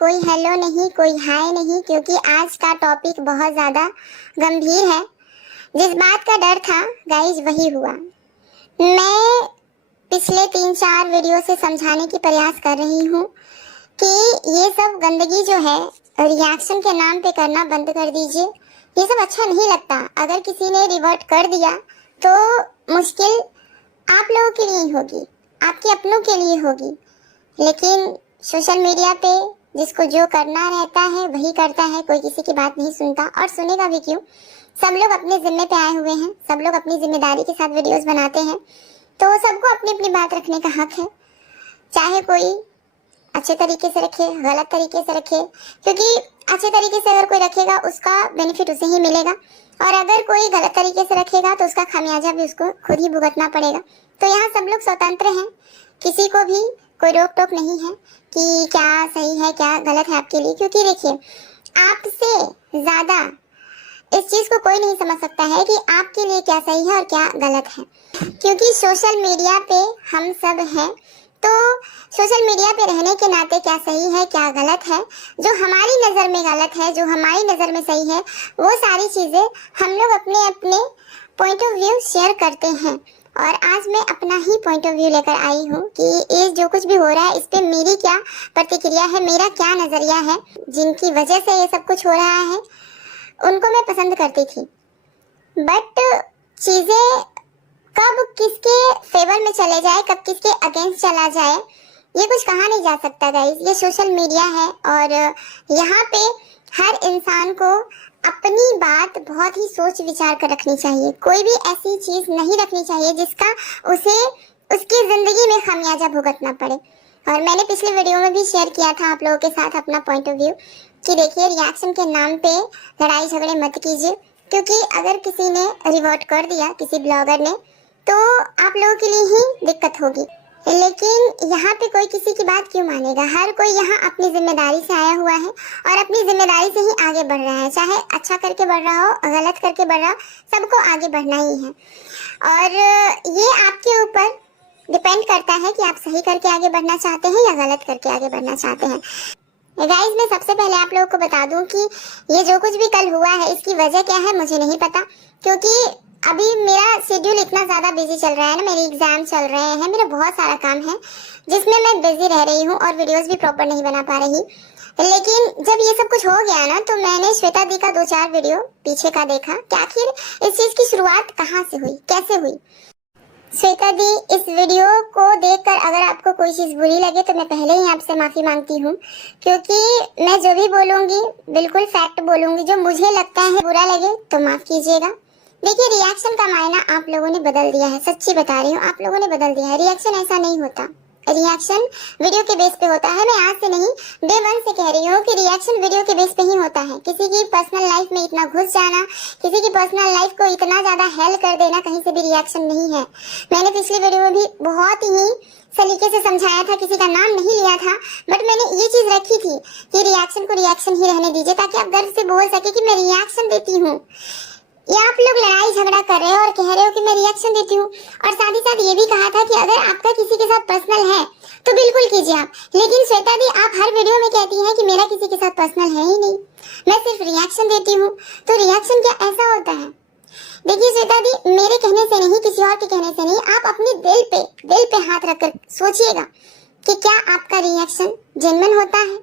कोई हेलो नहीं, कोई हाय नहीं, क्योंकि आज का टॉपिक बहुत ज़्यादा गंभीर है। जिस बात का डर था गाइज वही हुआ। मैं पिछले 3-4 वीडियो से समझाने की प्रयास कर रही हूँ कि ये सब गंदगी जो है रिएक्शन के नाम पे करना बंद कर दीजिए। ये सब अच्छा नहीं लगता। अगर किसी ने रिवर्ट कर दिया तो मुश्किल आप लोगों के लिए होगी, आपके अपनों के लिए होगी, लेकिन सोशल मीडिया पे जिसको जो करना रहता है वही करता है। कोई किसी की बात नहीं सुनता और सुनेगा भी क्यों। सब लोग अपने जिम्मे पे आए हुए हैं, सब लोग अपनी जिम्मेदारी के साथ वीडियोस बनाते हैं, तो सबको अपनी अपनी बात रखने का हक है। चाहे कोई अच्छे तरीके से रखे, गलत तरीके से रखे, क्योंकि अच्छे तरीके से अगर कोई रखेगा उसका बेनिफिट उसे ही मिलेगा, और अगर कोई गलत तरीके से रखेगा तो उसका खामियाजा भी उसको खुद ही भुगतना पड़ेगा। तो यहाँ सब लोग स्वतंत्र हैं, किसी को भी कोई रोक टोक नहीं है कि क्या सही है क्या गलत है आपके लिए। क्योंकि देखिए, आपसे ज्यादा इस चीज को कोई नहीं समझ सकता है कि आपके लिए क्या सही है और क्या गलत है, क्योंकि सोशल मीडिया पे हम सब हैं। तो सोशल मीडिया पे रहने के नाते क्या सही है क्या गलत है, जो हमारी नज़र में गलत है, जो हमारी नज़र में सही है, वो सारी चीज़ें हम लोग अपने अपने पॉइंट ऑफ व्यू शेयर करते हैं। और आज मैं अपना ही पॉइंट ऑफ व्यू लेकर आई हूँ कि ये जो कुछ भी हो रहा है इस पे मेरी क्या प्रतिक्रिया है, मेरा क्या नज़रिया है। जिनकी वजह से ये सब कुछ हो रहा है उनको मैं पसंद करती थी, बट चीज़ें कब किसके फेवर में चले जाए, कब किसके अगेंस्ट चला जाए, ये कुछ कहा नहीं जा सकता गाइस। ये सोशल मीडिया है और यहाँ पे हर इंसान को अपनी बात बहुत ही सोच विचार कर रखनी चाहिए। कोई भी ऐसी चीज नहीं रखनी चाहिए जिसका उसे उसकी जिंदगी में खामियाजा भुगतना पड़े। और मैंने पिछले वीडियो में भी शेयर किया था आप लोगों के साथ अपना पॉइंट ऑफ व्यू कि देखिए, रिएक्शन के नाम पे लड़ाई झगड़े मत कीजिए, क्योंकि अगर किसी ने रिवर्ट कर दिया, किसी ब्लॉगर ने, तो आप लोगों के लिए ही दिक्कत होगी। लेकिन यहाँ पे कोई किसी की बात क्यों मानेगा। हर कोई यहाँ अपनी जिम्मेदारी से आया हुआ है और अपनी जिम्मेदारी से ही आगे बढ़ रहा है। चाहे अच्छा करके बढ़ रहा हो, गलत करके बढ़ रहा हो, सबको आगे बढ़ना ही है। और ये आपके ऊपर डिपेंड करता है कि आप सही करके आगे बढ़ना चाहते हैं या गलत करके आगे बढ़ना चाहते हैं। गाइस, मैं सबसे पहले आप लोगों को बता दूं कि ये जो कुछ भी कल हुआ है इसकी वजह क्या है मुझे नहीं पता, क्योंकि अभी मेरा शेड्यूल इतना ज़्यादा बिजी चल रहा है ना, मेरे एग्जाम चल रहे हैं, मेरा बहुत सारा काम है जिसमें मैं बिजी रह रही हूँ और वीडियोस भी प्रॉपर नहीं बना पा रही। लेकिन जब ये सब कुछ हो गया ना, तो मैंने श्वेता दी का 2-4 वीडियो पीछे का देखा कि आखिर इस चीज़ की शुरुआत कहाँ से हुई, कैसे हुई। श्वेता दी, इस वीडियो को देखकर अगर आपको कोई चीज़ बुरी लगे तो मैं पहले ही आपसे माफ़ी मांगती हूँ, क्योंकि मैं जो भी बोलूँगी बिल्कुल फैक्ट बोलूँगी। जो मुझे लगता है बुरा लगे तो माफ़ कीजिएगा। देखिए, रिएक्शन का मायना आप लोगों ने बदल दिया है, सच्ची बता रही हूँ, आप लोगों ने बदल दिया है। रिएक्शन ऐसा नहीं होता, रिएक्शन वीडियो के बेस पे होता है। मैं आज से नहीं, डे 1 से कह रही हूँ कि रिएक्शन वीडियो के बेस पे ही होता है। किसी की पर्सनल लाइफ में इतना घुस जाना, किसी की पर्सनल लाइफ को इतना ज्यादा हेल कर देना कहीं से भी रिएक्शन नहीं है। मैंने पिछली वीडियो में भी बहुत ही सलीके से समझाया था, किसी का नाम नहीं लिया था, बट मैंने ये चीज रखी थी कि रिएक्शन को रिएक्शन ही रहने दीजिए, ताकि आप गर्व से बोल सके कि मैं रिएक्शन देती हूँ। या आप लोग लड़ाई झगड़ा कर रहे हो और कह रहे हो कि मैं रिएक्शन देती हूँ, और साथ ही साथ ये भी कहा था कि अगर आपका किसी के साथ पर्सनल है तो बिल्कुल कीजिए आप। लेकिन श्वेता दी, आप हर वीडियो में कहती हैं कि मेरा किसी के साथ पर्सनल है ही नहीं, मैं सिर्फ रिएक्शन देती हूँ। तो रिएक्शन क्या ऐसा होता है? देखिए श्वेता दी, मेरे कहने से नहीं, किसी और के कहने से नहीं, आप अपने दिल पे हाथ रखकर सोचिएगा कि क्या आपका रिएक्शन जेन्युइन होता है,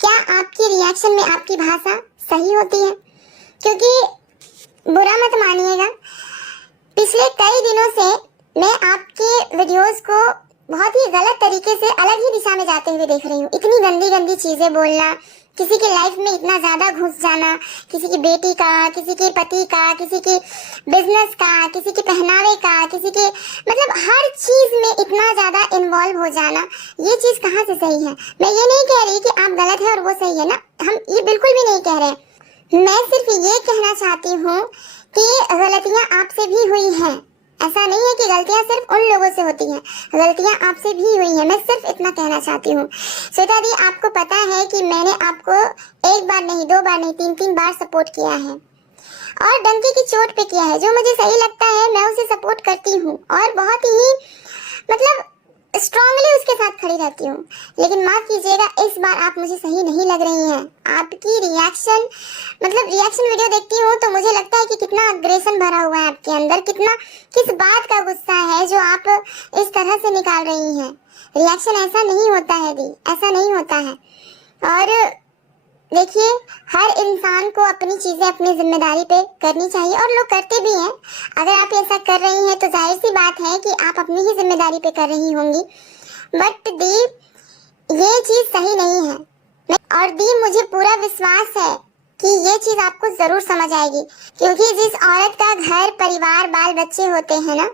क्या आपकी रिएक्शन में आपकी भाषा सही होती है। क्योंकि बुरा मत मानिएगा, पिछले कई दिनों से मैं आपके वीडियोस को बहुत ही गलत तरीके से अलग ही दिशा में जाते हुए देख रही हूँ। इतनी गंदी गंदी चीजें बोलना, किसी की लाइफ में इतना ज्यादा घुस जाना, किसी की बेटी का, किसी के पति का, किसी की बिजनेस का, किसी के पहनावे का, किसी के मतलब हर चीज में इतना ज्यादा इन्वॉल्व हो जाना, ये चीज कहाँ से सही है। मैं ये नहीं कह रही कि आप गलत है और वो सही है ना, हम ये बिल्कुल भी नहीं कह रहे। मैं सिर्फ ये कहना चाहती हूँ कि गलतियाँ आपसे भी हुई हैं। ऐसा नहीं है कि गलतियाँ सिर्फ उन लोगों से होती हैं, गलतियाँ आपसे भी हुई हैं। मैं सिर्फ इतना कहना चाहती हूँ। श्वेता दी, आपको पता है कि मैंने आपको 1 बार नहीं, 2 बार नहीं, 3-3 बार सपोर्ट किया है, और डंके की चोट पे किया है। जो मुझे सही लगता है मैं उसे सपोर्ट करती हूँ, और बहुत ही मतलब स्ट्रांगली उसके साथ खड़ी रहती हूँ। लेकिन माफ कीजिएगा, इस बार आप मुझे सही नहीं लग रही हैं। आपकी रिएक्शन रिएक्शन वीडियो देखती हूँ तो मुझे लगता है कि कितना अग्रेशन भरा हुआ है आपके अंदर, किस बात का गुस्सा है जो आप इस तरह से निकाल रही हैं। रिएक्शन ऐसा नहीं होता है दी, ऐसा नहीं होता है। और देखिए, हर इंसान को अपनी चीजें अपनी जिम्मेदारी पे करनी चाहिए और लोग करते भी हैं। अगर आप ऐसा कर रही हैं तो जाहिर सी बात है कि आप अपनी ही जिम्मेदारी पे कर रही होंगी। बट दी, ये चीज सही नहीं है। और दी, मुझे पूरा विश्वास है कि ये चीज आपको जरूर समझ आएगी, क्योंकि जिस औरत का घर परिवार बाल बच्चे होते हैं ना,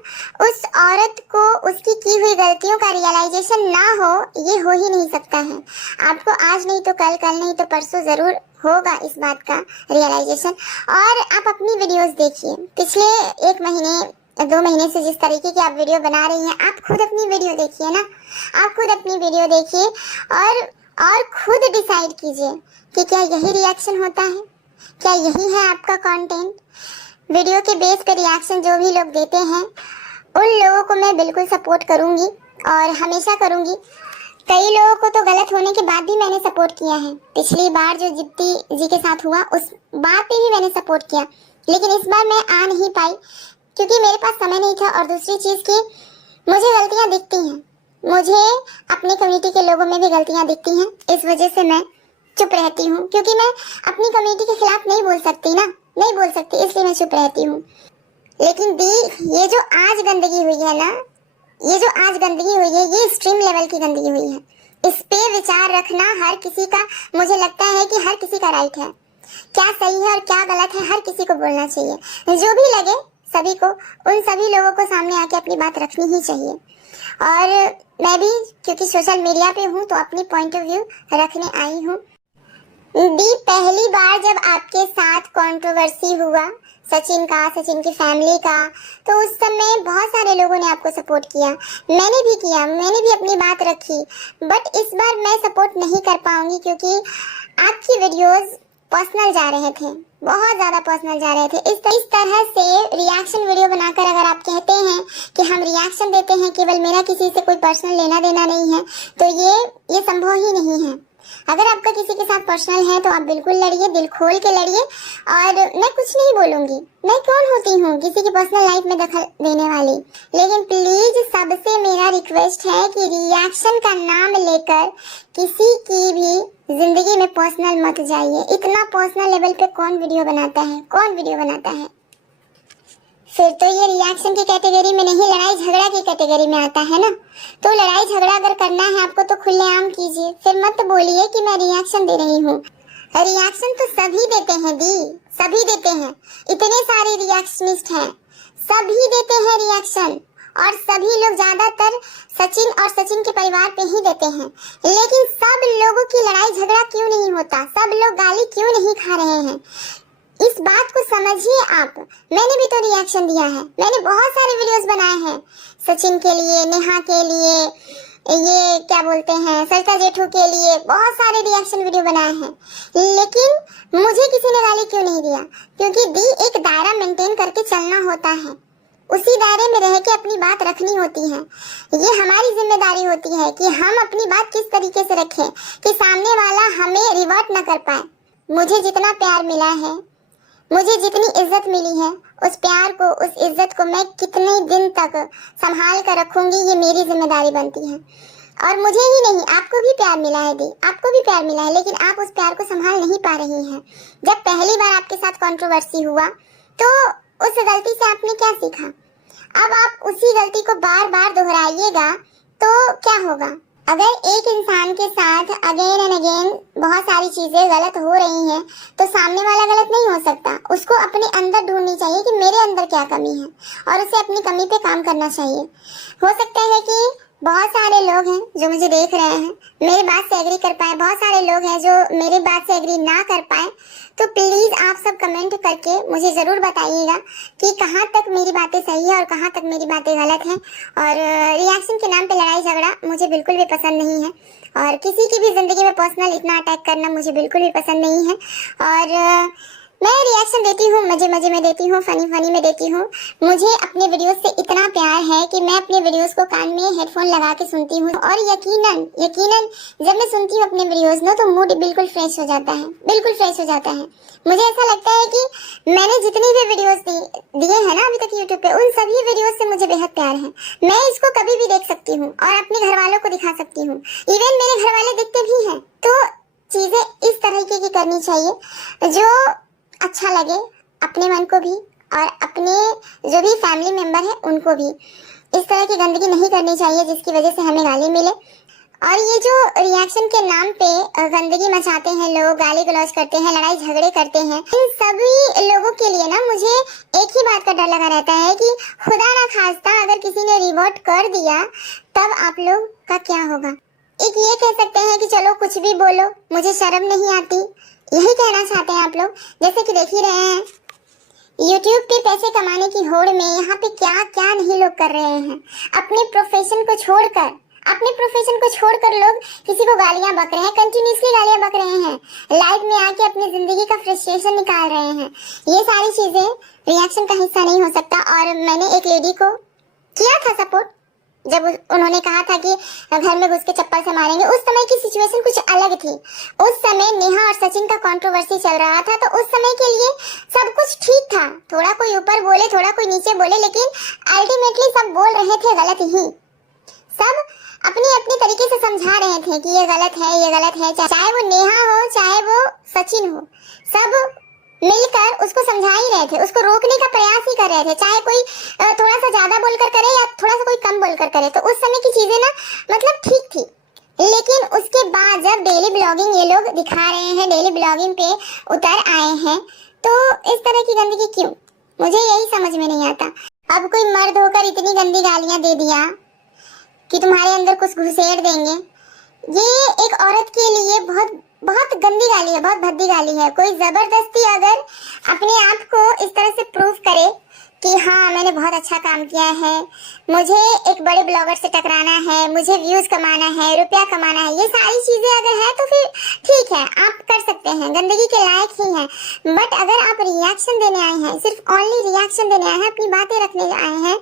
उस औरत को उसकी की हुई गलतियों का रियलाइजेशन ना हो, ये हो ही नहीं सकता है। आपको आज नहीं तो कल, कल नहीं तो परसों जरूर होगा इस बात का रियलाइजेशन। और आप अपनी वीडियोस देखिए, पिछले 1 महीने 2 महीने से जिस तरीके की आप वीडियो बना रही हैं, आप खुद अपनी वीडियो देखिए ना, आप खुद अपनी वीडियो देखिए और खुद डिसाइड कीजिए कि क्या यही रिएक्शन होता है, क्या यही है आपका कंटेंट। वीडियो के बेस पे रिएक्शन जो भी लोग देते हैं, उन लोगों को मैं बिल्कुल सपोर्ट करूंगी और हमेशा करूंगी। कई लोगों को तो गलत होने के बाद भी मैंने सपोर्ट किया है। पिछली बार जो जिप्ती जी के साथ हुआ, उस बात पे भी मैंने सपोर्ट किया, लेकिन इस बार मैं आ नहीं पाई क्योंकि मेरे पास समय नहीं था। और दूसरी चीज की, मुझे गलतियां दिखती हैं, मुझे अपनी कम्युनिटी के लोगों में भी गलतियां दिखती हैं। इस वजह से मैं चुप रहती हूँ, क्योंकि मैं अपनी कम्युनिटी के खिलाफ नहीं बोल सकती ना, नहीं बोल सकती, इसलिए मैं चुप रहती हूँ। लेकिन दी, ये जो आज गंदगी हुई है ना, ये जो आज गंदगी हुई है, ये एक्सट्रीम लेवल की गंदगी हुई है। इस पे विचार रखना हर किसी का, मुझे लगता है कि हर किसी का राइट है। क्या सही है और क्या गलत है, हर किसी को बोलना चाहिए। जो भी लगे सभी को, उन सभी लोगों को सामने आके अपनी बात रखनी ही चाहिए। और मैं भी क्योंकि सोशल मीडिया पे हूँ तो अपनी पॉइंट ऑफ व्यू रखने आई हूँ। दी, पहली बार जब आपके साथ कंट्रोवर्सी हुआ सचिन का, सचिन की फैमिली का, तो उस समय बहुत सारे लोगों ने आपको सपोर्ट किया, मैंने भी किया, मैंने भी अपनी बात रखी। बट इस बार मैं सपोर्ट नहीं कर पाऊंगी क्योंकि आपकी वीडियोस पर्सनल जा रहे थे, बहुत ज्यादा पर्सनल जा रहे थे। इस तरह से रिएक्शन वीडियो बनाकर अगर आप कहते हैं कि हम रिएक्शन देते हैं, केवल मेरा किसी से कोई पर्सनल लेना देना नहीं है, तो ये संभव ही नहीं है। अगर आपका किसी के साथ पर्सनल है तो आप बिल्कुल लड़िए, दिल खोल के लड़िए। और मैं कुछ नहीं बोलूंगी, मैं कौन होती हूँ किसी की पर्सनल लाइफ में दखल देने वाली। लेकिन प्लीज सबसे मेरा रिक्वेस्ट है कि रिएक्शन का नाम लेकर किसी की भी जिंदगी में पर्सनल मत जाइए। इतना पर्सनल लेवल पे कौन वीडियो बनाता है, कौन वीडियो बनाता है? फिर तो ये रिएक्शन की कैटेगरी में नहीं, लड़ाई झगड़ा की कैटेगरी में आता है ना। तो लड़ाई झगड़ा अगर करना है आपको तो खुलेआम कीजिए, फिर मत बोलिए कि मैं रिएक्शन दे रही हूँ। रिएक्शन तो सभी देते हैं दी, सभी देते हैं। इतने सारे रिएक्शनिस्ट हैं, सभी देते हैं रिएक्शन, और सभी लोग ज्यादातर सचिन और सचिन के परिवार पे ही देते हैं। लेकिन सब लोगों की लड़ाई झगड़ा क्यों नहीं होता, सब लोग गाली क्यों नहीं खा रहे हैं? इस बात को समझिए आप। मैंने भी तो रिएक्शन दिया है, मैंने बहुत सारे वीडियोस बनाए हैं सचिन के लिए, नेहा के लिए, ये क्या बोलते हैं, सरिता जेठू के लिए, बहुत सारे रिएक्शन वीडियो बनाए हैं। लेकिन मुझे किसी ने गाली क्यों नहीं दिया? क्योंकि दी, एक दायरा मेंटेन करके चलना होता है, उसी दायरे में रह के अपनी बात रखनी होती है। ये हमारी जिम्मेदारी होती है कि हम अपनी बात किस तरीके से रखें कि सामने वाला हमें रिवर्ट न कर पाए। मुझे जितना प्यार मिला है, मुझे जितनी इज्जत मिली है, उस प्यार को, उस इज्जत को मैं कितने दिन तक संभाल कर रखूंगी, ये मेरी जिम्मेदारी बनती है। और मुझे ही नहीं, आपको भी प्यार मिला है दी, आपको भी प्यार मिला है, लेकिन आप उस प्यार को संभाल नहीं पा रही हैं। जब पहली बार आपके साथ कंट्रोवर्सी हुआ तो उस गलती से आपने क्या सीखा? अब आप उसी गलती को बार बार दोहराइएगा तो क्या होगा? अगर एक इंसान के साथ अगेन एंड अगेन बहुत सारी चीजें गलत हो रही हैं तो सामने वाला गलत नहीं हो सकता। उसको अपने अंदर ढूंढनी चाहिए कि मेरे अंदर क्या कमी है और उसे अपनी कमी पे काम करना चाहिए। हो सकता है कि बहुत सारे लोग हैं जो मुझे देख रहे हैं, मेरी बात से एग्री कर पाए, बहुत सारे लोग हैं जो मेरी बात से एग्री ना कर पाए। तो प्लीज आप सब कमेंट करके मुझे जरूर बताइएगा कि कहाँ तक मेरी बातें सही है और कहाँ तक मेरी बातें गलत हैं। और रिएक्शन के नाम पे लड़ाई झगड़ा मुझे बिल्कुल भी पसंद नहीं है, और किसी की भी जिंदगी में पर्सनल इतना अटैक करना मुझे बिल्कुल भी पसंद नहीं है। और मैं रिएक्शन देती हूँ, मजे मजे में देती हूँ, फनी फनी में देती हूँ। मुझे अपने वीडियोस से इतना प्यार है कि मैं अपने वीडियोस को कान में हेडफोन लगा के सुनती हूँ, और यकीनन यकीनन जब मैं सुनती हूँ अपने वीडियोस ना, तो मूड बिल्कुल फ्रेश हो जाता है, बिल्कुल फ्रेश हो जाता है। मुझे ऐसा लगता है कि मैंने जितनी भी वीडियोस दिए हैं ना अभी तक यूट्यूब पे, उन सभी वीडियोस से मुझे बेहद प्यार है। मैं इसको कभी भी देख सकती हूँ और अपने घर वालों को दिखा सकती हूँ, इवन मेरे घर वाले देखते भी हैं। तो चीजें इस तरीके की करनी चाहिए जो अच्छा लगे अपने मन को भी और अपने जो भी फैमिली मेंबर है उनको भी। इस तरह की गंदगी नहीं करनी चाहिए जिसकी वजह से हमें गाली मिले। और ये जो रिएक्शन के नाम पे गंदगी मचाते हैं लोग, गाली गलौज करते हैं, लड़ाई झगड़े करते हैं, इन सभी लोगों के लिए ना मुझे एक ही बात का डर लगा रहता है कि खुदा ना खास्ता अगर किसी ने रिवोट कर दिया तब आप लोग का क्या होगा। एक ये कह सकते हैं कि चलो कुछ भी बोलो, मुझे शर्म नहीं आती, यही कहना चाहते हैं आप लोग। जैसे कि देख ही रहे हैं YouTube पे पैसे कमाने की होड़ में यहाँ पे क्या क्या नहीं लोग कर रहे हैं। अपने प्रोफेशन को छोड़कर लोग किसी को गालियां बक रहे हैं, कंटिन्यूसली गालियां बक रहे हैं, लाइव में आके अपनी जिंदगी का फ्रस्ट्रेशन निकाल रहे हैं। ये सारी चीजें रिएक्शन का हिस्सा नहीं हो सकता। और मैंने एक लेडी को किया था सपोर्ट जब उन्होंने कहा था कि घर में घुस के चप्पल से मारेंगे। उस समय की सिचुएशन कुछ अलग थी। उस समय नेहा और सचिन का कंट्रोवर्सी चल रहा था, तो उस समय के लिए सब कुछ ठीक था। थोड़ा कोई ऊपर बोले, थोड़ा कोई नीचे बोले, लेकिन अल्टीमेटली सब बोल रहे थे गलत ही। सब अपनी अपनी तरीके से समझा रहे थे कि ये गलत है, ये गलत है। चाहे वो नेहा हो, चाहे वो सचिन हो, सब मिलकर उसको समझा ही रहे थे, उसको रोकने का प्रयास ही कर रहे थे। चाहे कोई थोड़ा सा ज्यादा बोलकर करे या थोड़ा सा कोई कम बोलकर करे, तो उस समय की चीजें ना मतलब ठीक थी। लेकिन उसके बाद जब डेली ब्लॉगिंग ये लोग दिखा रहे हैं, डेली ब्लॉगिंग पे उतर आए हैं, तो इस तरह की गंदगी क्यों, मुझे यही समझ में नहीं आता। अब कोई मर्द होकर इतनी गंदी गालियां दे दिया कि तुम्हारे अंदर कुछ घुसेड़ देंगे, ये एक औरत के लिए बहुत बहुत गंदी गाली है, बहुत भद्दी गाली है। कोई जबरदस्ती अगर अपने आप को इस तरह से प्रूव करे कि हाँ मैंने बहुत अच्छा काम किया है, मुझे एक बड़े ब्लॉगर से टकराना है, मुझे व्यूज कमाना है, रुपया कमाना है, ये सारी चीजें अगर है तो फिर ठीक है, आप कर सकते हैं, गंदगी के लायक ही हैं। बट अगर आप रिएक्शन देने आए हैं, सिर्फ ओनली रिएक्शन देने आए हैं, अपनी बातें रखने आए हैं,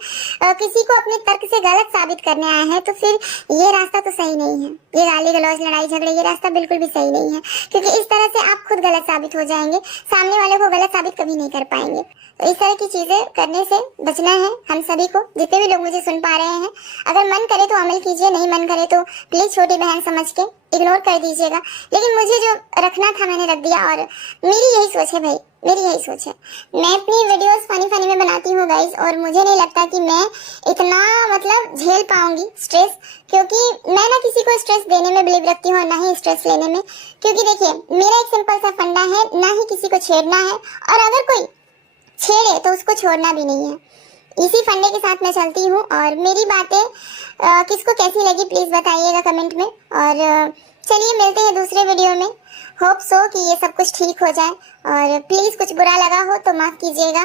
किसी को अपने तर्क से गलत साबित करने आए हैं, तो फिर ये रास्ता तो सही नहीं है। ये गाली गलौज, लड़ाई झगड़े, ये रास्ता बिल्कुल भी सही नहीं है, क्योंकि इस तरह से आप खुद गलत साबित हो जाएंगे, सामने वाले को गलत साबित कभी नहीं कर पाएंगे। तो इस तरह की चीजें करने से बचना है हम सभी को। जितने भी लोग मुझे सुन पा रहे हैं, अगर मन करे तो अमल कीजिए, नहीं मन करे तो प्लीज छोटी बहन समझ के इग्नोर कर दीजिएगा। लेकिन मुझे जो रखना था मैंने रख दिया, और मेरी यही सोच है भाई, मेरी यही सोच है। मैं अपनी वीडियोस फनी फनी में बनाती हूँ गाइस, और मुझे नहीं लगता कि मैं इतना मतलब झेल पाऊंगी स्ट्रेस, क्योंकि मैं ना किसी को स्ट्रेस देने में बिलीव रखती हूँ और ना ही स्ट्रेस लेने में। क्योंकि देखिए मेरा एक सिंपल सा फंडा है, ना ही किसी को छेड़ना है, और अगर कोई छेड़े तो उसको छोड़ना भी नहीं है। इसी फंडे के साथ मैं चलती हूँ। और मेरी बातें किसको कैसी लगी प्लीज बताइएगा कमेंट में। और चलिए मिलते हैं दूसरे वीडियो में। होप सो कि ये सब कुछ ठीक हो जाए, और प्लीज कुछ बुरा लगा हो तो माफ कीजिएगा।